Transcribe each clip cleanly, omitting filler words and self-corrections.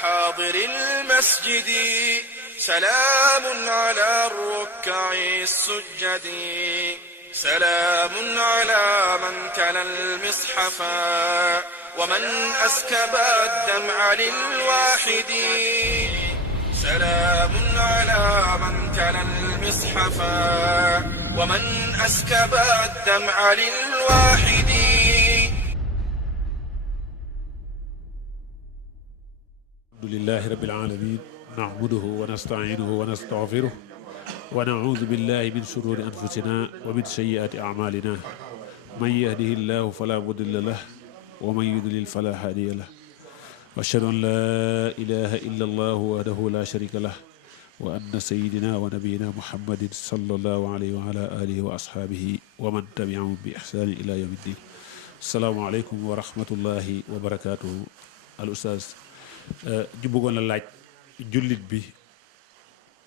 حاضر المسجد سلام على الركع السجد سلام على من تلا المصحفا ومن أسكب الدمع للواحد سلام على من تلا المصحفا ومن أسكب الدمع للواحد. الحمد لله رب العالمين نعبده ونستعينه ونستغفره ونعوذ بالله من شرور أنفسنا ومن سيئات أعمالنا من يهده الله فلا مضل له ومن يضلل فلا هادي له وأشهد أن لا إله إلا الله وحده لا شريك له وأن سيدنا ونبينا محمد صلى الله عليه وعلى آله وأصحابه ومن تبعهم بإحسان إلى يوم الدين. السلام عليكم ورحمة الله وبركاته. الأستاذ ju bëggoon a laaj jullit bi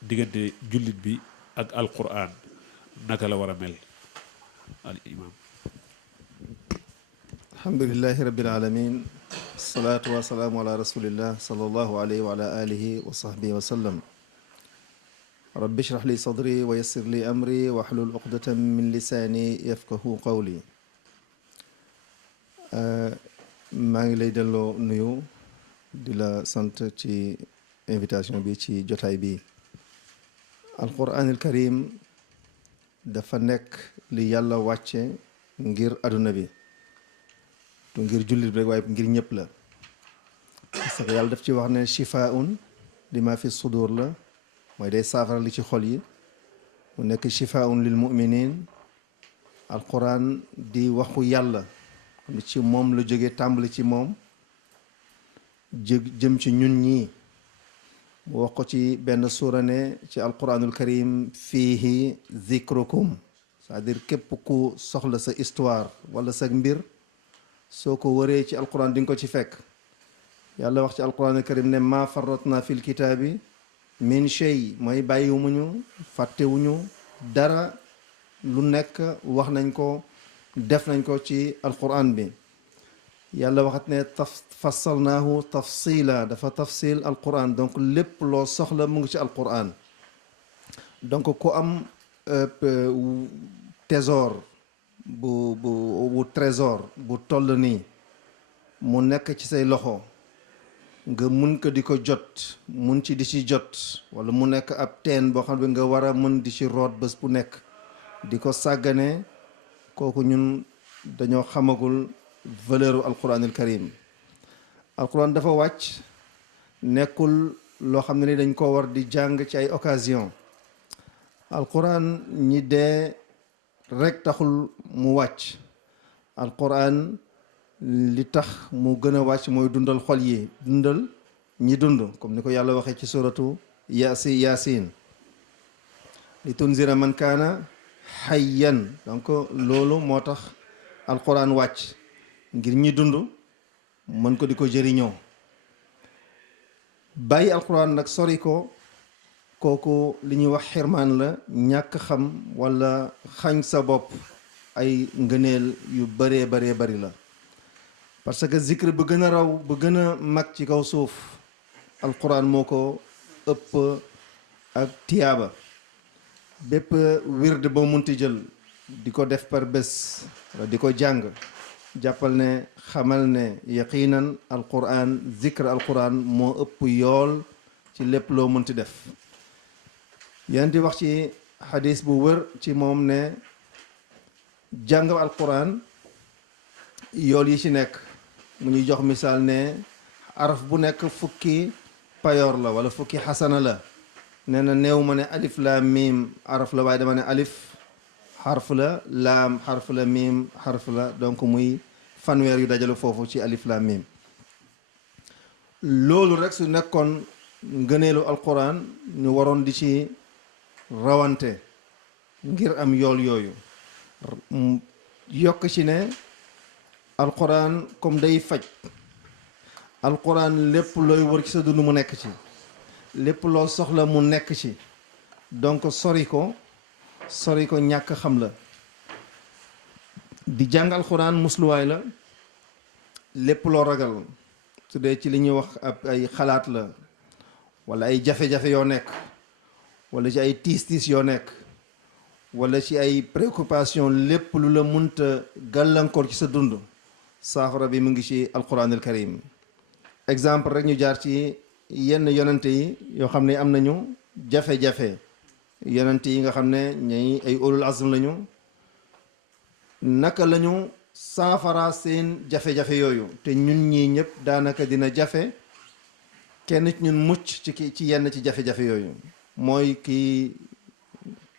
diggante jullit bi ak alquran naka la war a mel al imam. alhamdulillahi rabbil alamin salaatu wa salaamu ala rasulillah sallallahu alayhi wa ala alihi wa sahbihi wa sallam. rabbi shrah li sadri wa yassir li amri wahlul uqdatan min lisaani yafqahu qawli. maa ngi lay delloo nuyu di la sant ci invitation bi ci jotaay bi. alquranil karim dafa nekk li yàlla wàcce ngir àdduna bi tu ngir jullit bi rek waaye ngir ñëpp la, parce que yàlla daf ci wax ne shifaun lima fi sudur la, mooy day saafara li ci xol yi, mu nekk shifaun lil muminin. alquran di waxu yàlla xam ne ci moom la jóge tàmbali ci moom jëm ci ñun ñii. mu wax ko ci benn suura ne ci alquranul karim fiihi zikrukum, c'est-à-dire képp ku soxla sa histoire wala sa mbir soo ko wëree ci alquran di nga ko ci fekk. yàlla wax ci alquranul karim ne ma farratna fil kitaabi min shay, mooy bàyyiwuñu fàttewuñu dara, lu nekk wax nañ ko def nañ ko ci alquran bi. yàlla waxat ne fassalnaahu tafsila, dafa tafsil alquran, donc lépp loo soxla mu ngi ci alquran. donc ku am trésor bu trésor bu toll nii mu nekk ci say loxo nga mun ko di ko jot, mun ci di ci jot, wala mu nekk ab teen boo xam ne nga war a mën di ci root bés bu nekk di ko sàggane, kooku ñun dañoo xamagul valeur alquranil karim. alquran dafa wàcc nekkul loo xam ne ni dañ ko war di jàng ci ay occasion. alquran ñi dee rek taxul mu wàcc. alquran li tax mu gën a wàcc mooy dundal xol yi, dundal ñi dund, comme ni ko yàlla waxee ci suratu yaasin li tunzira man kaana hayyan. donc loolu moo tax alquran wàcc, ngir ñi dund mën ko di ko jëriñoo. bàyyi alquran nag sori ko, kooku li ñuy wax xirmaan la, ñàkk xam wala xañ sa bopp ay ngëneel yu bëree bari la. parce que zikr bu gën a raw bu gën a mag ci kaw suuf alquran moo ko ëpp ak tiyaaba. bépp wird boo munti jël di ko def par bés wala di ko jàng, jàppal ne xamal ne yaqinan alquran zikr alquran moo ëpp yool ci lépp loo mënti def. yéen di wax ci xadis bu wër ci moom ne jàng alquran yool yi ci nekk, mu ñuy jox misaal ne araf bu nekk fukki payoor la wala fukki xasana la. nee na néew ma ne alif laam miim araf la, waaye dama ne alif xarf la, laam xarf la, miim xarf la, donc muy fanweer yu dajalu foofu ci alif laam miim. loolu rek su nekkoon ngëneelu alquran ñu waroon di ci rawante ngir am yool yooyu. yokk ci ne alquran comme day faj, alquran lépp looy wër ci sa dund mu nekk ci, lépp loo soxla mu nekk ci. donc sori ko ñàkk xam la. di jàng alxuraan musluwaay la, lépp loo ragal su dee ci li ñuy wax ab ay xalaat la wala ay jafe-jafe yoo nekk wala ci ay tiis-tiis yoo nekk wala ci ay préoccupation lépp lu la munta gàllankoor ci sa dund saafara bi mu ngi ci alquranul karim exemple rek ñu jaar ci yenn yonente yi yoo xam ne am nañu jafe-jafe yonente yi nga xam ne ñay ay ulul azm lañu naka lañu saafara seen jafe-jafe yooyu te ñun ñii ñëpp daanaka dina jafe kenn ci ñun mucc ci yenn ci jafe-jafe yooyu mooy kii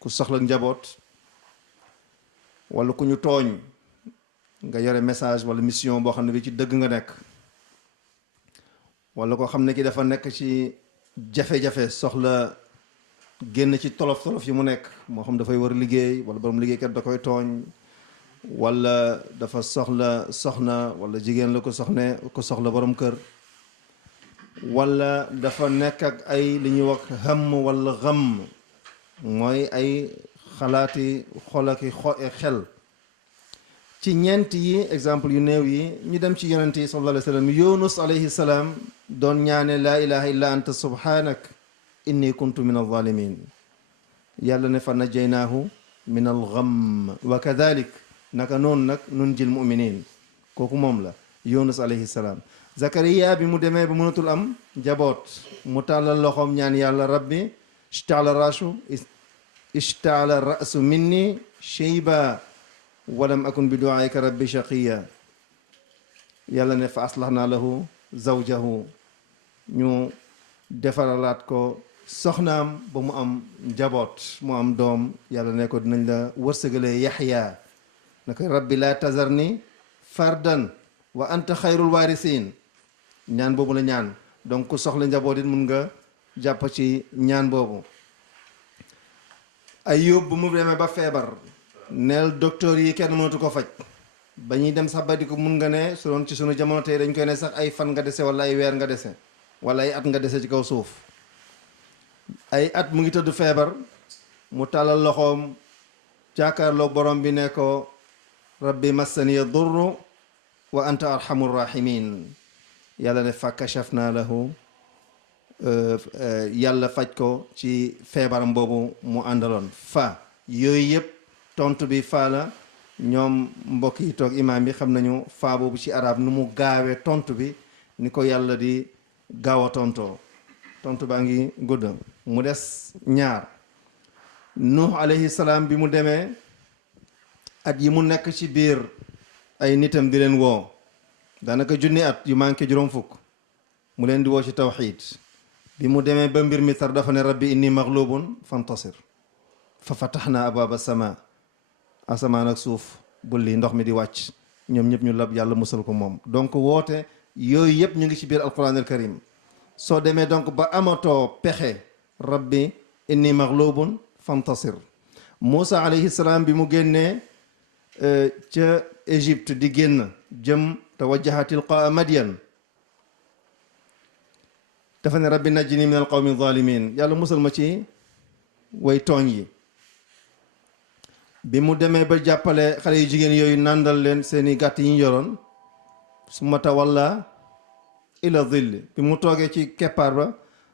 ku soxla njaboot wala ku ñu tooñ nga yore message wala mission boo xam ne bi ci dëgg nga nekk wala koo xam ne ki dafa nekk ci jafe-jafe soxla génn ci tolof-tolof yi mu nekk moo xam dafay war liggéey wala borom liggéeykat da koy tooñ wala dafa soxla soxna wala jigéen la ko soxla borom kër wala dafa nekk ak ay li ñuy wax xam wala xam mooy ay xalaati xolaki xel ci ñeent yi exemple yu néew yi ñu dem ci yonent yi sallallahu alayhi wa sallam yunus alayhi salaam doon ñaane laa ilaha illa anta subhanak inni kuntu min alzalimin yàlla ne fa najaynaahu min algham wa kadalik naka noonu nag nun jil muminin kooku moom la yunus alayhi salaam zakariya bi mu demee ba mënatul am njaboot mu tàllal loxoom ñaan yàlla rabbi ishtaala rasu minni shayba walam akun bi duaayka rabbi shaqiya yàlla ne fa aslahnaa lahu zawjahu ñu defaralaat ko soxnaam ba mu am njaboot mu am doom yàlla ne ko dinañ la wërsëgalee yaxya na ko rabbi laa tazarni fardan wa anta xayrul waarisiin ñaan boobu la ñaan donc ku soxla njaboot it mun nga jàpp ci ñaan boobu Ayub bu mu demee ba feebar neel docteur yi kenn mënatu ko faj ba ñuy dem sax ba di ko mun nga ne su doon ci sunu jamono tey dañ koy ne sax ay fan nga dese wala ay weer nga dese wala ay at nga dese ci kaw suuf ay at mu ngi tëdd feebar mu tàllal loxoom jàkkaarloog borom bi ne ko rabbi massaniya durru wa anta arhamur rahimin yàlla ne fa kashafna lahu yàlla faj ko ci feebaram boobu mu àndaloon fa yooyu yëpp tontu bi faa la ñoom mbokk yi toog imaam bi xam nañu faa boobu ci arab nu mu gaawee tontu bi ni ko yàlla di gaaw a tontoo tontu baa ngi gudd mu des ñaar nuux alayhi salaam bi mu demee at yi mu nekk ci biir ay nitam di leen woo daanaka junni at yu manqué juróom fukk mu leen di woo ci tawxiid bi mu demee ba mbir mi tar dafa ne rabbi inni maghlubun fantasir fa fataxna abwaaba sama asamaan ak suuf bulli ndox mi di wàcc ñoom ñëpp ñu lab yàlla musal ko moom donc woote yooyu yëpp ñu ngi ci biir alquran al karim soo demee donc ba amatoo pexe rabbi inni maghlubun fantasir Moussa alayhi salaam bi mu génnee ca Égypte di génn jëm tawajjaha tilqaa Madyan dafa ne rabbi najjini min alqawmi zalimin yàlla musal ma ci way tooñ yi bi mu demee ba jàppale xale yu jigéen yooyu nàndal leen seeni gàtt yi ñu yoroon summa tawalla ila dhill bi mu toogee ci keppaar ba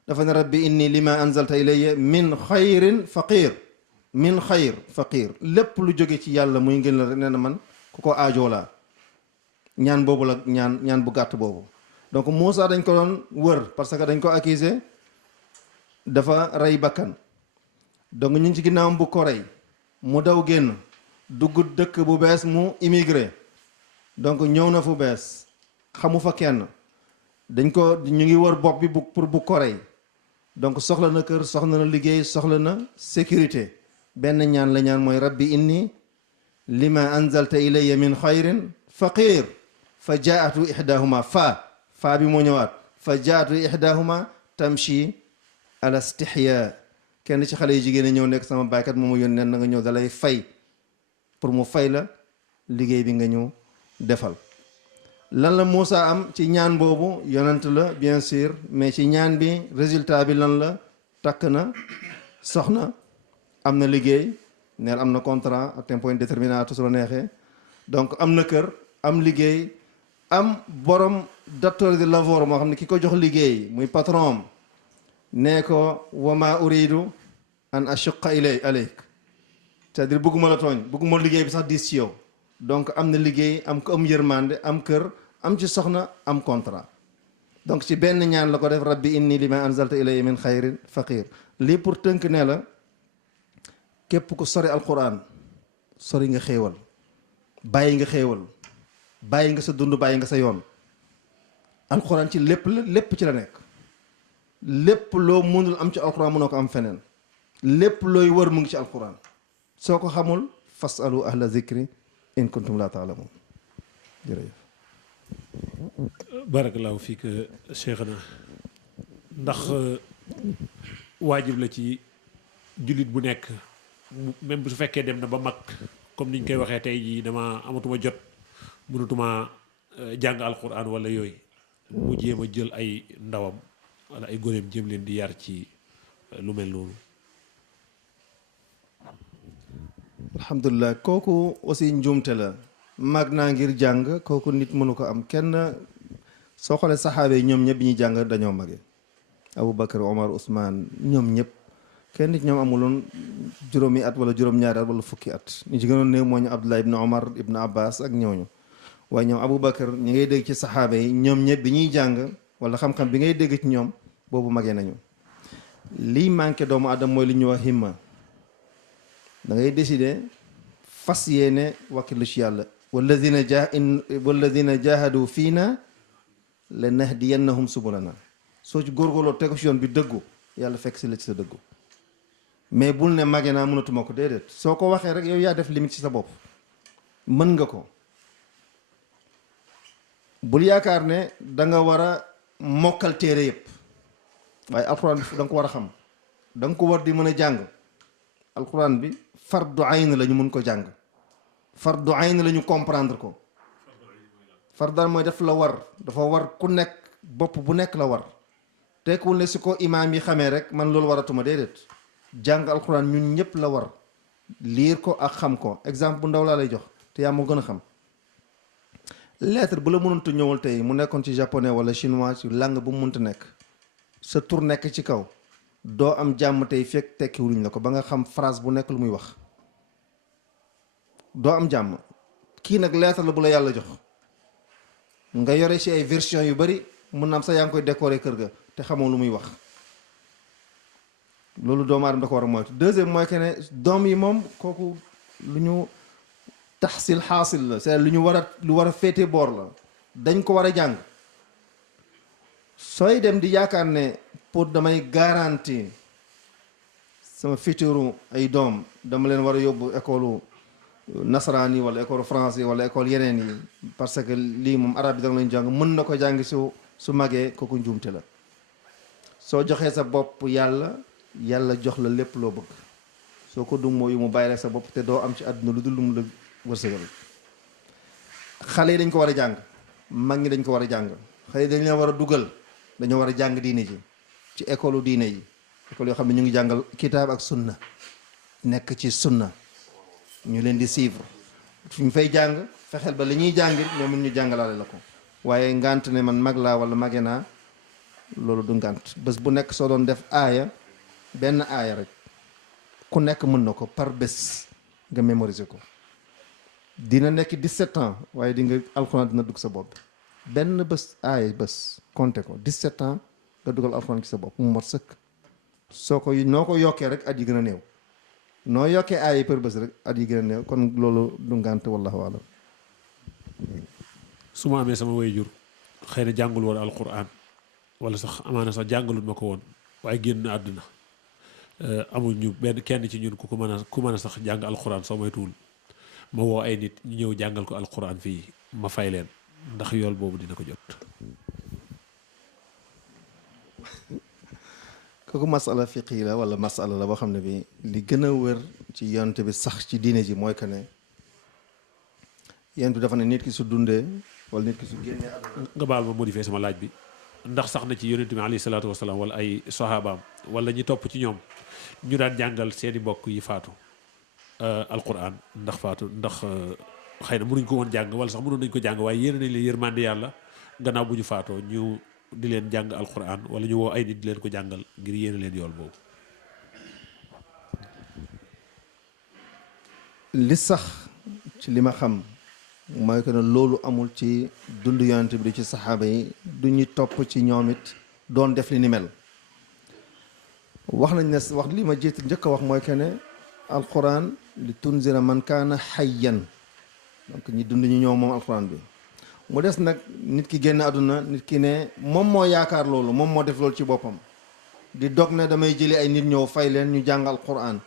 dafa ne rabbi inni lima anzalta ilayya min xayrin faqir min xayr faqir lépp lu jóge ci yàlla muy ngeen la rek nee na man ku ko aajoo laa ñaan boobu la ñaan bu gàtt boobu donc Moussa dañ ko doon wër parce que dañ ko accusé dafa rey bakkan donc ñu ngi ci ginnaawam bu ko rey mu daw génn dugg dëkk bu bees mu immigré donc ñëw na fu bees xamu fa kenn dañ ko ñu ngi wër bopp bi pour bu ko rey donc soxla na kër soxla na liggéey soxla na sécurité benn ñaan la ñaan mooy rabbi inni lima anzalta ilayya min xayrin faqir fa jaatu ihdahuma fa bi moo ñëwaat fa jaatu ihdahuma tamshi ala istihya kenn ci xale yu jigéen ñi ñëw nekk sama baykat moomu yónnee na nga ñëw dalay fay pour mu fay la liggéey bi nga ñëw defal lan la Moussa am ci ñaan boobu yonent la bien sûr mais ci ñaan bi résultat bi lan la takk na soxna am na liggéey neel am na contrat à temps indéterminé su la neexee donc am na kër am liggéey am borom datore de lavoro moo xam ne ki ko jox liggéey muy patron nee ko wa ma uridu an ashuqa alayk c'est-à-dire bëgguma la tooñ bëgguma liggéey bi sax diis ci yow donc am na liggéey am ko am yërmande am kër am ci soxna am contrat donc ci benn ñaan la ko def rabbi inni lima anzalta ilayya min xayrin faqir lii pour tënk ne la képp ku sori alquran sori nga xéewal bàyyi nga xéewal bàyyi nga sa dund bàyyi nga sa yoon alquran ci lépp la lépp ci la nekk lépp loo mënul am ci alquran mënoo ko am feneen lépp looy wër mu ngi ci alquran soo ko xamul fasalu ahla zikri in kuntum la taalamun jërëjëf barakallahu fiik cheikhna ndax waajib la ci jullit bu nekk même bu su fekkee dem na ba mag comme niñ koy waxee tey jii dama amatuma jot mënatuma jàng alquran wala yooyu mu jéem a jël ay ndawam wala ay góoreem jéem leen di yar ci lu mel noonu. alhamdulilah kooku aussi njuumte la mag naa ngir jàng kooku nit mënu ko am kenn soo xoolee saxaabe yi ñoom ñëpp bi ñuy jàng dañoo mage Aboubacar Omar Ousmane ñoom ñëpp kenn nit ñoom amuloon juróomi at wala juróom-ñaari at wala fukki at ñu ci gënoon néew moo ñu Abdullah ibn Omar ibn Abbas ak ñooñu waaye ñoom Aboubacar ñi ngay dégg ci saxaabe yi ñoom ñëpp bi ñuy jàng wala xam-xam bi ngay dégg ci ñoom boobu magee nañu lii manqué doomu adam mooy li ñuy wax himma da ngay décider fas yéene wakkilu ci yàlla walladina jahadu fiina lanahdiyannahum subulana soo ci góorgóorloo tegu ci yoon bi dëggu yàlla fekk si la ci sa dëggu mais bul ne mage naa mënatuma ko déedéet soo ko waxee rek yow yaa def limite ci sa bopp mën nga ko bul yaakaar ne da nga war a mokkal téere yëpp waaye alxuraan bi da nga ko war a xam da nga ko war di mën a jàng alxuraan bi fardu ayn la ñu mun ko jàng fardu ayn la ñu comprendre ko fardu mooy def la war dafa war ku nekk bopp bu nekk la war tekkul ne si ko imaam yi xamee rek man loolu waratuma déedéet jàng alxuraan ñun ñëpp la war liir ko ak xam ko exemple bu ndaw laa lay jox te yaa moo gën a xam lettre bu la mënuntu ñëwal tey mu nekkoon ci japonais wala chinois ci langue bu mu mënta nekk sa tur nekk ci kaw doo am jàmm tey fekk tekkiwuñ la ko ba nga xam phrase bu nekk lu muy wax doo am jàmm kii nag lettre la bu la yàlla jox nga yore ci ay version yu bari mun na am sax yaa ngi koy décorer kër ga te xamoo lu muy wax loolu doomu aadama da ko war a moytu deuxième mooy que ne doom yi moom kooku lu ñu taxsil xaasil la c'est lu war a féete boor la dañ ko war a jàng sooy dem di yaakaar ne pour damay garantie sama futur ay doom dama leen war a yóbbu école nasaraan yi wala école français wala école yeneen yi parce que lii moom arabe bi da nga leen jàng mën na ko jàng su magee kooku njuumte la soo joxee sa bopp yàlla jox la lépp loo bëgg soo ko dum mooyu mu bàyyi la sa bopp te doo am ci àdduna lu dul lu mu la wërsëgal xale yi dañ ko war a jàng mag ñi dañ ko war a jàng xale yi dañ leen war a dugal dañoo war a jàng diine ji ci école diine yi école yoo xam ne ñu ngi jàngal kitaab ak sunna nekk ci sunna ñu leen di suivre suñ fay jàng fexeel ba li ñuy jàngit ñoom ñu jàngalaale la ko waaye ngant ne man mag laa wala mage naa loolu du ngant bés bu nekk soo doon def benn aaya rek ku nekk mën na ko par bés nga mémoriser ko dina nekk 17 ans waaye di nga alxuraan dina dugg sa bopp benn bés aaya bés compté ko 17 ans nga dugal alxuraan ci sa bopp mu mot sëkk noo ko yokkee rek at yi gën a néew noo yokkee aaya par bés rek at yi gën a néew kon loolu du ngant wallahu alam su ma amee sama waajur xëy na jàngul woon alquran wala sax amaana sax jàngalul ma ko woon waaye génn àdduna amul ñu benn kenn ci ñun ku mën a sax jàng alquran soo moytuwul ma woo ay nit ñu ñëw jàngal ko alquran fii ma fay leen ndax yool boobu dina ko jot. kooku masala fiqi la wala masala la boo xam ne bi li gën a wër ci yonte bi sax ci diine ji mooy que ne yonte bi dafa ne nit ki su dundee wala nit ki su génnee àdduna. nga baal ma modifier sama laaj bi ndax sax na ci yonent bi alayhi salaatu wasalaam wala ay sahabaam wala ñi topp ci ñoom ñu daan jàngal seeni mbokk yi faatu alquran ndax xëy na mënuñ ko woon jàng wala sax mënoon nañ ko jàng waaye yéene nañ leen yërmande yàlla gannaaw bu ñu faatoo ñu di leen jàng alquran wala ñu woo ay nit di leen ko jàngal ngir yéene leen yool boobu. li sax ci li ma xam mooy que ne loolu amul ci dund yonent bi ci saxaaba yi du ñu topp ci ñoom it doon def li ni mel. wax nañ ne wax li ma jiit njëkk a wax mooy que ne alquran li tunzira man kaana hayyan donc ñi dund ñu ñëw moom alquran bi mu des nag nit ki génn àdduna nit ki ne moom moo yaakaar loolu moom moo def loolu ci boppam di dog ne damay jëli ay nit ñëw fay leen ñu jàng alquran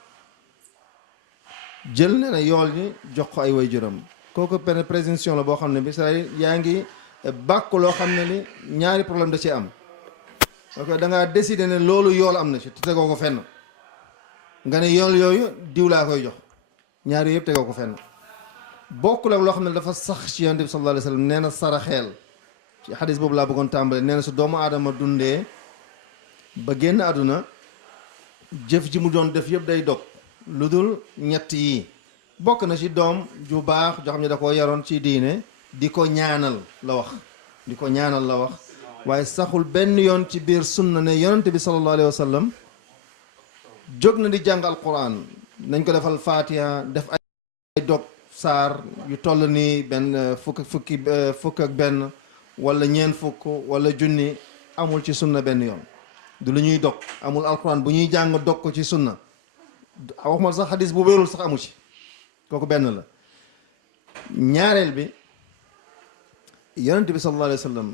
jël ne na yool ni jox ko ay waajuram kooku présomption la boo xam ne bi c'est-à-dire yaa ngi bàkk loo xam ne ni ñaari problème da ci am parce que da ngaa décider ne loolu yool am na ci te tegoo ko fenn nga ne yool yooyu diw laa koy jox ñaari yëpp tegoo ko fenn bokkul ak loo xam ne dafa sax ci yonent bi sallallahu alayhi wa sallam nee na saraxeel ci xadis boobu laa bëggoon tàmbale nee na su doomu aadama dundee ba génn àdduna jëf ji mu doon def yëpp day dog lu dul ñett yi bokk na ci doom ju baax joo xam ne da ko yaroon ci diine di ko ñaanal la wax di ko ñaanal la wax waaye saxul benn yoon ci biir sunna ne yonent bi sallallahu alayhi wa sallam jóg na di jàng alquran nañ ko defal fatiha def ay dog saar yu toll nii benn fukk ak benn wala ñeent fukk wala junni amul ci sunna benn yoon du lu ñuy dog amul alquran bu ñuy jàng dog ko ci sunna waxuma sax xadis bu wérul sax amu ci kooku benn la ñaareel bi yonent bi sallallahu alayhi wa sallam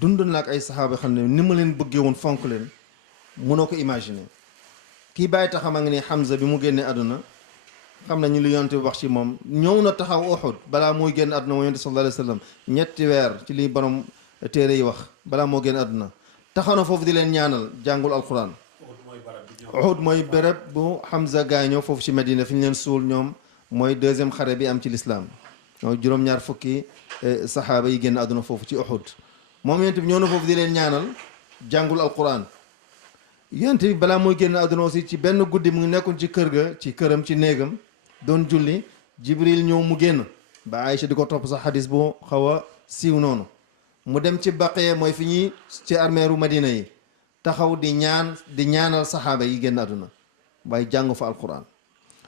dund na ak ay saxaaba xam ne ni ma leen bëggee woon fonk leen mënoo ko imaginer kii bàyyi taxam a ngi ni Hamza bi mu génnee àdduna xam nañu lu yonent bi wax ci moom ñëw na taxaw Uhud balaa muy génn àdduna moo yonent bi sallallahu alayhi wa sallam ñetti weer ci li borom téere yi wax balaa moo génn àdduna taxaw na foofu di leen ñaanal jàngul alquran Uhud mooy béréb bu Hamza gaañoo foofu ci Medina fi ñu leen suul ñoom mooy deuxième xare bi am ci lislaam mooy juróom-ñaar fukki saxaaba yi génn àdduna foofu ci Uhud moom yonent bi ñëw na foofu di leen ñaanal jàngul alquran yonent bi balaa muy génn àdduna aussi ci benn guddi mu ngi nekkoon ci kër ga ci këram ci néegam doon julli Jibril ñëw mu génn ba Aïcha di ko topp sax xadis bu xaw a siiw noonu mu dem ci baqee mooy fi ñuy ci armeeru Madina yi taxaw di ñaanal saxaaba yi génn àdduna waaye jàng fa alquran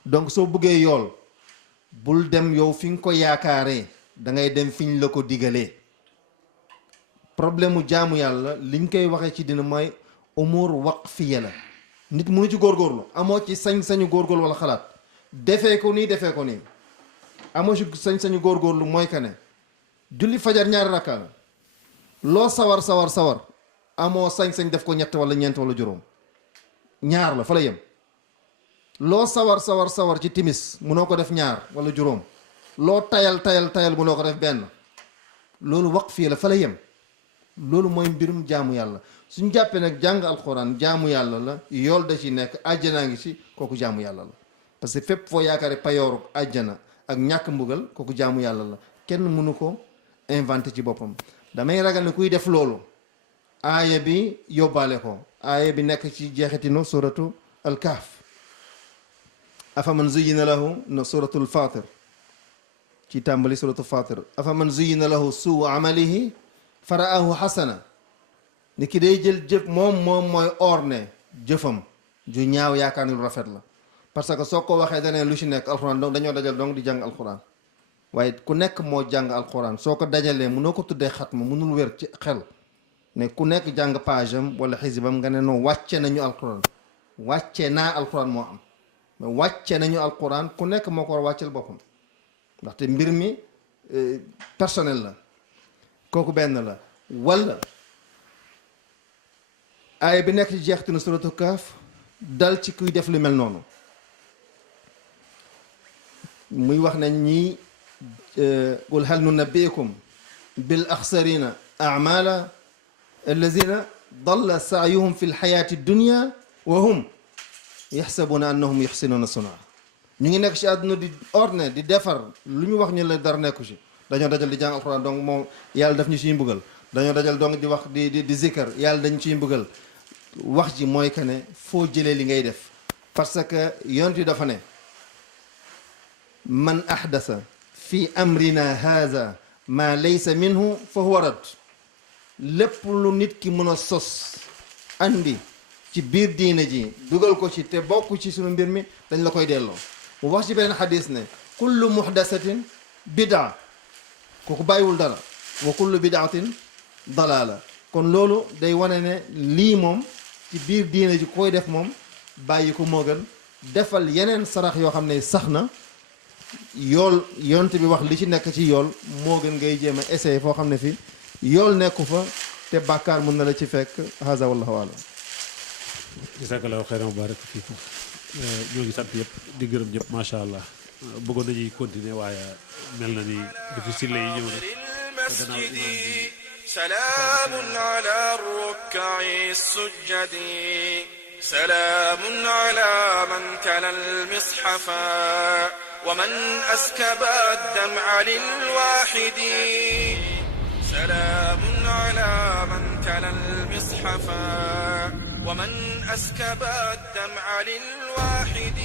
donc soo bëggee yool bul dem yow fi nga ko yaakaaree da ngay dem fi ñu la ko digalee problème mu jaamu yàlla liñ koy waxee ci dina mooy umur waqfiya la nit mënu ci góorgóorlu amoo ci sañ-sañu góorgóorlu wala xalaat defee ko nii amoo ci sañ-sañu góorgóorlu mooy que ne julli fajar ñaari rakka la loo sawar amoo sañ-sañ def ko ñett wala ñeent wala juróom ñaar la fa la yem loo sawar ci timis munoo ko def ñaar wala juróom loo tayal munoo ko def benn loolu waqfiya la fa la yem loolu mooy mbirum jaamu yàlla suñ jàppee nag jàng alxuraan jaamu yàlla la yool da ci nekk àjjanaa ngi ci kooku jaamu yàlla la parce que fépp foo yaakaare payooru àjjana ak ñàkk mbugal kooku jaamu yàlla la kenn mënu ko inventé ci boppam damay ragal ne kuy def loolu aaya bi yóbbaale ko aaya bi nekk ci jeexitinu suratu alkaaf afaman zuyina lahu no suratul fatir ci tàmbali suratul fatir afaman zuyina lahu suu amalihi faraahu xasana ni ki day jël jëf moom mooy orne jëfam ju ñaaw yaakaar ni lu rafet la parce que soo ko waxee daneen lu ci nekk alxuraan donc dañoo dajal donc di jàng alxuraan waaye ku nekk moo jàng alxuraan soo ko dajalee mënoo ko tuddee xatma mënul wér ci xel ne ku nekk jàng page am wala xisibam nga ne non wàcce nañu alxuraan wàcce naa alxuraan moo am mais wàcce nañu alxuraan ku nekk moo ko war a wàcceel boppam ndaxte mbir mi personnel la kooku benn la wala aaya bi nekk ci jeextinu suratu kaaf dal ci kuy def lu mel noonu muy wax ne ñii qul hal nunabbi'ukum bil axsarina a'mala allazina dalla sa'yuhum fi lxayaati dunya wa hum yaxsabuna annahum yuxsinuna sun'a ñu ngi nekk ci àdduna di orne di defar lu ñu wax ñu la dara nekku ci dañoo dajal di jàng alxuraan donc moom yàlla daf ñu ciy mbugal dañoo dajal donc di wax di zikkar yàlla dañu ciy mbugal wax ji mooy que ne foo jëlee li ngay def parce que yonent yi dafa ne man ahdasa fi amrina haza ma laysa minhu fa huwa rad lépp lu nit ki mën a sos andi ci biir diine ji dugal ko ci te bokk ci sunu mbir mi dañ la koy delloo mu wax ci beneen xadis ne kullu muhdasatin bidaa kooku bàyyiwul dara wa kullu bidaatin dalaala kon loolu day wane ne lii moom ci biir diine ji koy def moom bàyyi ko moo gën defal yeneen sarax yoo xam ne sax na yool yonte bi wax li ci nekk ci yool moo gën ngay jéem a essayer foo xam ne fi yool nekku fa te bàkkaar mën na la ci fekk haza wallahu alam jazakallahu xeyran barak fiikum ñoo ngi sant yëpp di gërëm ñëpp macha allah bëggoon nañuy continuer waaye mel na ni difficile yi ñëw na سلام على الركع السجد سلام على من تلا المصحف ومن أسكب الدمع للواحد سلام على من تلا المصحف ومن أسكب الدمع للواحد